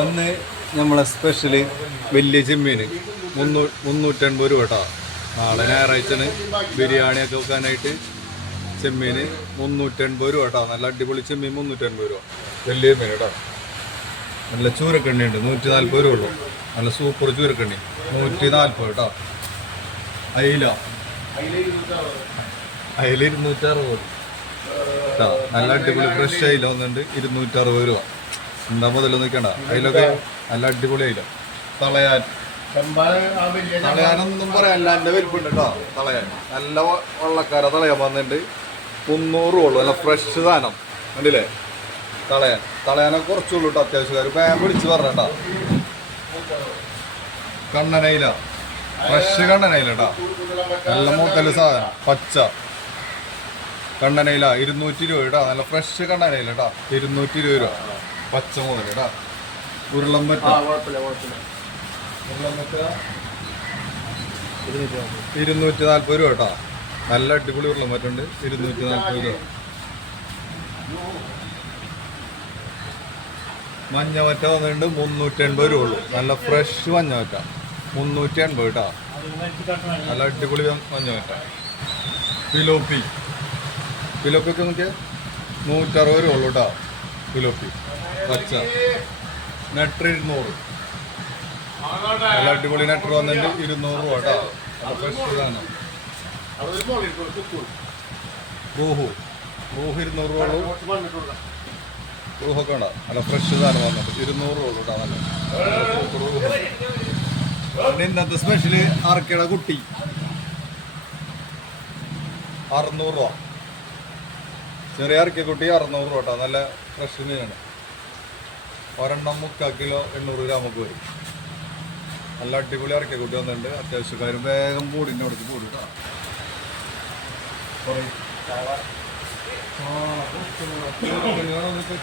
ഒന്ന് നമ്മളെ സ്പെഷ്യല് വലിയ ചെമ്മീൻ 350 രൂപ കേട്ടോ. നാളെ ഞായറാഴ്ചയാണ് ബിരിയാണിയൊക്കെ വെക്കാനായിട്ട് ചെമ്മീൻ 380 രൂപ കേട്ടോ. നല്ല അടിപൊളി ചെമ്മീൻ 350 രൂപ. വലിയ ചെമ്മീൻ കേട്ടോ. നല്ല ചൂരക്കണ്ണി ഉണ്ട് 140 രൂപ ഉള്ളൂ. നല്ല സൂപ്പർ ചൂരക്കണ്ണി 140 കേട്ടോ. അയില 260 കേട്ടോ. നല്ല അടിപൊളി ഫ്രഷ് അയില വന്നിട്ടുണ്ട് 260 രൂപ. എന്താ മുതലൊന്നും നിൽക്കണ്ട. അതിലൊക്കെ നല്ല അടിപൊളി അയില. തളയാനൊന്നും പറയാനില്ല, എൻ്റെ വലിപ്പുണ്ട് കേട്ടോ. തളയാൻ നല്ല വെള്ളക്കാര തളയാൻ വന്നിട്ടുണ്ട് 300 ഉള്ളൂ. നല്ല ഫ്രഷ് സാധനം കണ്ടില്ലേ. തളയാനൊക്കെ കുറച്ചുള്ളൂ കേട്ടോ. അത്യാവശ്യക്കാർ വേഗം വിളിച്ച് പറഞ്ഞ. കണ്ണനയില ഫ്രഷ് കണ്ണനയില കേട്ടോ. നല്ല മൂത്തല് സാധനം പച്ച കണ്ണനയില 220 രൂപ കേട്ടോ. നല്ല ഫ്രഷ് കണ്ണനയില കേട്ടോ. 220 രൂപ പച്ച മുതൽ കേട്ടോ. ഉരുളമ്പറ്റ 240 രൂപ കേട്ടോ. നല്ല അടിപൊളി ഉരുളമ്പറ്റുണ്ട് 240 രൂപ. മഞ്ഞവറ്റ വന്നിട്ടുണ്ട് 380 രൂപ ഉള്ളൂ. നല്ല ഫ്രഷ് മഞ്ഞവറ്റ 380 കേട്ടോ. നല്ല അടിപൊളി മഞ്ഞവറ്റ. പിലോപ്പിക്ക് നോക്കിയാൽ 160 രൂപ ഉള്ളൂ കേട്ടോ. പിലോപ്പി പച്ച. നെട്ടർ 200. നല്ല അടിപൊളി നെട്ടർ വന്നിട്ട് 200 രൂപ കേട്ടോ. നല്ല ഫ്രഷ് സാധനം. റൂഹു 200 രൂപ ഉള്ളൂ. റൂഹൊക്കെ ഉണ്ടോ. നല്ല ഫ്രഷ് സാധനം വന്നിട്ട് 200 രൂപ ഉള്ളൂ കേട്ടോ. നല്ല പിന്നെ ഇന്നത്തെ സ്പെഷ്യല് അറക്കയുടെ കുട്ടി 600 രൂപ. ചെറിയ അറക്കക്കുട്ടി 600 രൂപ കേട്ടോ. നല്ല ഫ്രഷ് മീനാണ്. ഒരെണ്ണം 3/4 കിലോ 800 ഗ്രാമൊക്കെ വരും. നല്ല അടിപൊളി അറക്കക്കുട്ടി വന്നിട്ടുണ്ട്. അത്യാവശ്യക്കാരും വേഗം പൂടിൻ്റെ അവിടേക്ക് പൂടി കേട്ടോ.